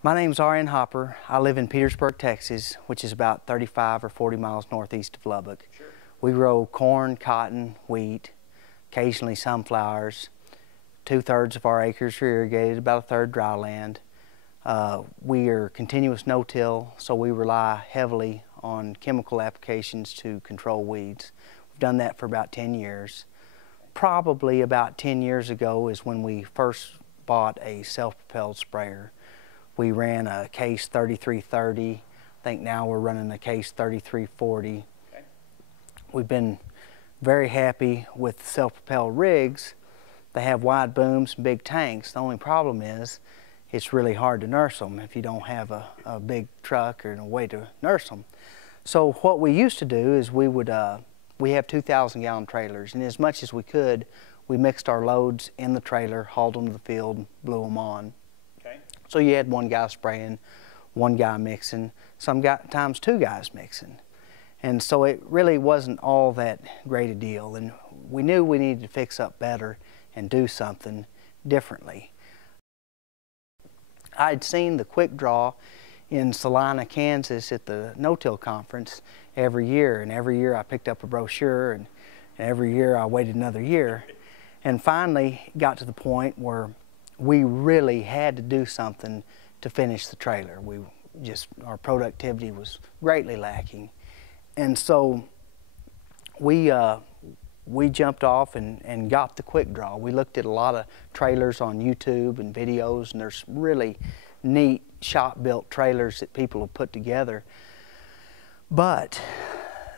My name's R.N. Hopper. I live in Petersburg, Texas, which is about 35 or 40 miles northeast of Lubbock. Sure. We grow corn, cotton, wheat, occasionally sunflowers. 2/3 of our acres are irrigated, about 1/3 dry land. We are continuous no-till, so we rely heavily on chemical applications to control weeds. We've done that for about 10 years. Probably about 10 years ago is when we first bought a self-propelled sprayer. We ran a Case 3330. I think now we're running a Case 3340. Okay. We've been very happy with self-propelled rigs. They have wide booms and big tanks. The only problem is it's really hard to nurse them if you don't have a big truck or a way to nurse them. So what we used to do is we have 2,000-gallon trailers, and as much as we could, we mixed our loads in the trailer, hauled them to the field, blew them on. Okay. So you had one guy spraying, one guy mixing, sometimes two guys mixing. And so it really wasn't all that great a deal, and we knew we needed to fix up better and do something differently. I'd seen the QuickDraw in Salina, Kansas at the no-till conference every year, and every year I picked up a brochure, and every year I waited another year, and finally got to the point where we really had to do something to finish the trailer. Our productivity was greatly lacking, and so we jumped off and got the QuickDraw. We looked at a lot of trailers on YouTube and videos, and there's really neat shop-built trailers that people have put together, but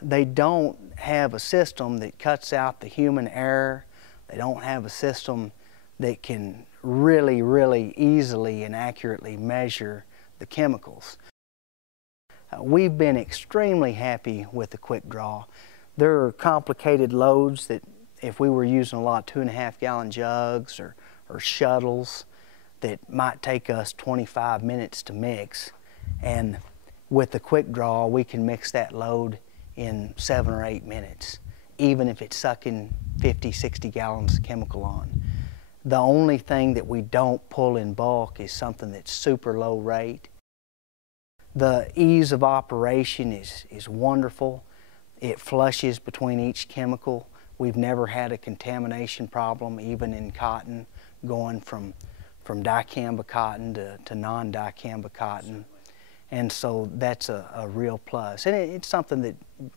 they don't have a system that cuts out the human error. They don't have a system that can really, really easily and accurately measure the chemicals. We've been extremely happy with the QuickDraw. There are complicated loads that if we were using a lot of 2.5-gallon jugs or shuttles that might take us 25 minutes to mix, and with the QuickDraw we can mix that load in 7 or 8 minutes, even if it's sucking 50, 60 gallons of chemical on. The only thing that we don't pull in bulk is something that's super low rate. The ease of operation is wonderful. It flushes between each chemical. We've never had a contamination problem, even in cotton, going from dicamba cotton to non-dicamba cotton. And so that's a real plus. And it's something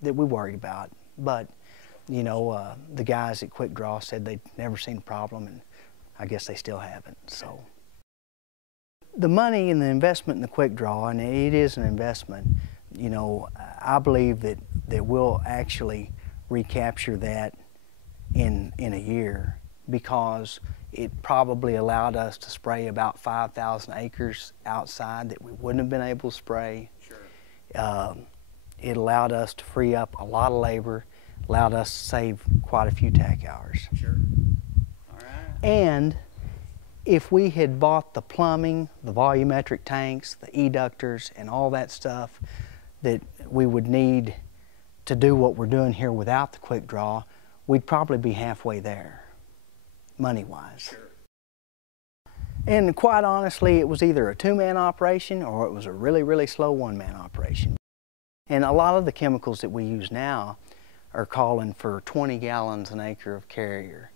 that we worried about. But, you know, the guys at QuickDraw said they'd never seen a problem, and I guess they still haven't. So the money and the investment in the QuickDraw, and it is an investment, you know, I believe that we'll actually recapture that in a year, because it probably allowed us to spray about 5,000 acres outside that we wouldn't have been able to spray. Sure. It allowed us to free up a lot of labor, allowed us to save quite a few tack hours. Sure. All right. And if we had bought the plumbing, the volumetric tanks, the eductors, and all that stuff that we would need to do what we're doing here without the QuickDraw, we'd probably be halfway there, money-wise. Sure. And quite honestly, it was either a 2-man operation or it was a really, really slow 1-man operation. And a lot of the chemicals that we use now are calling for 20 gallons an acre of carrier.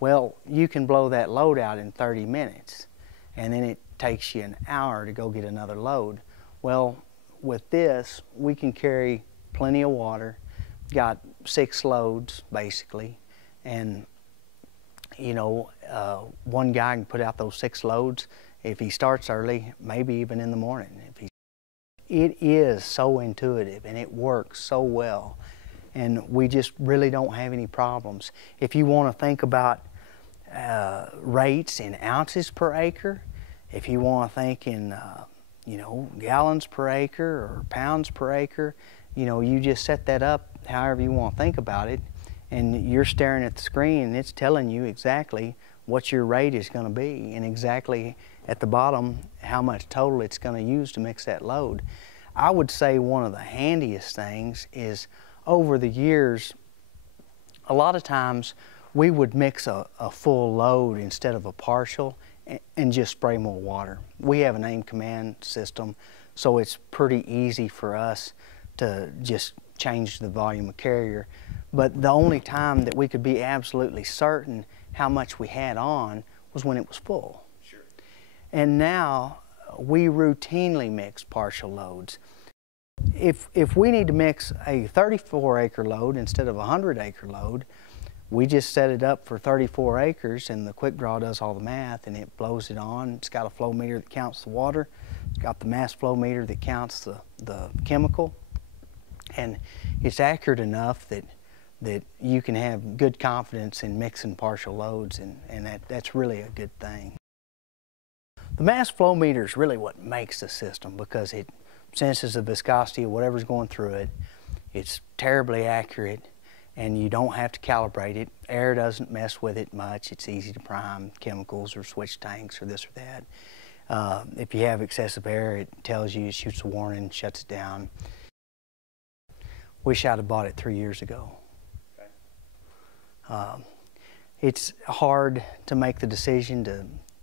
Well, you can blow that load out in 30 minutes, and then it takes you an hour to go get another load. Well, with this, we can carry plenty of water, got 6 loads basically, and you know, one guy can put out those 6 loads if he starts early, maybe even in the morning. It is so intuitive and it works so well, and we just really don't have any problems. If you want to think about rates in ounces per acre, if you want to think in you know, gallons per acre or pounds per acre, you know, you just set that up however you want to think about it, and you're staring at the screen and it's telling you exactly what your rate is going to be, and exactly at the bottom how much total it's going to use to mix that load. I would say one of the handiest things is, over the years, a lot of times we would mix a full load instead of a partial, and just spray more water. We have an aim command system, so it's pretty easy for us to just change the volume of carrier. But the only time that we could be absolutely certain how much we had on was when it was full. Sure. And now we routinely mix partial loads. If we need to mix a 34-acre load instead of a 100-acre load, we just set it up for 34 acres, and the QuickDraw does all the math, and it blows it on. It's got a flow meter that counts the water. It's got the mass flow meter that counts the chemical. And it's accurate enough that you can have good confidence in mixing partial loads, and that's really a good thing. The mass flow meter is really what makes the system, because it senses the viscosity of whatever's going through it. It's terribly accurate, and you don't have to calibrate it. Air doesn't mess with it much. It's easy to prime chemicals or switch tanks or this or that. If you have excessive air, it tells you, it shoots a warning, shuts it down. Wish I'd have bought it 3 years ago. Okay. It's hard to make the decision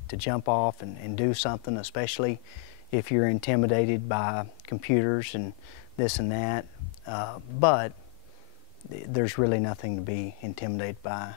to jump off and do something, especially if you're intimidated by computers and this and that. But there's really nothing to be intimidated by.